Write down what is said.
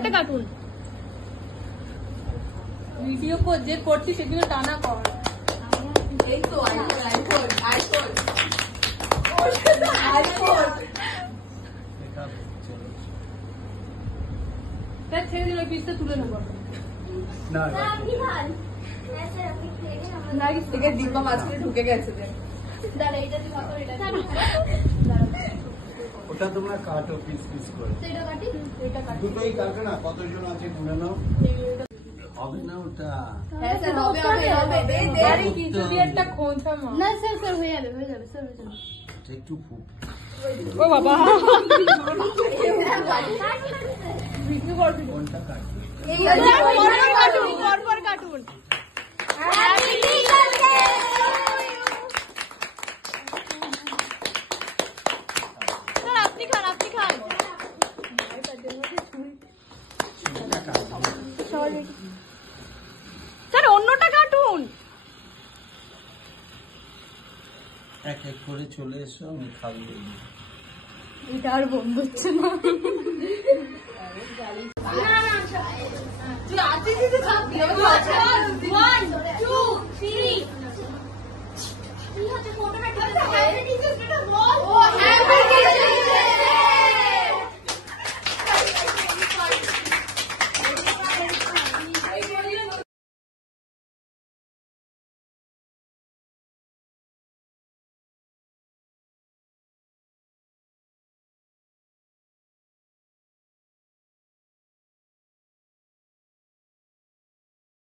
একটা cartoon video যে করছি সেগুলো টানা কর। এই তো আইফোন ছেড়ে দিল, পিসটা তুলে নেবো না। দিব্যা মাঝখানে ঢুকে গেছে। ওটা তোমরা কাটো পিস পিস করে, দুটোই কাটো না, কতজন আছে গুনে নাও। হবে না ওটা? হ্যাঁ স্যার হবে। কিছু একটা খোঁজা না স্যার স্যার হয়ে যাবে স্যার হয়ে যাবে। একটু ফুট। ও বাবা কোনটা কাটবে? কার্টুন আপনি খান স্যার অন্যটা কার্টুন। এক এক করে চলে এসো, আমি খাবো। এটা আর বন্ধ হচ্ছে না।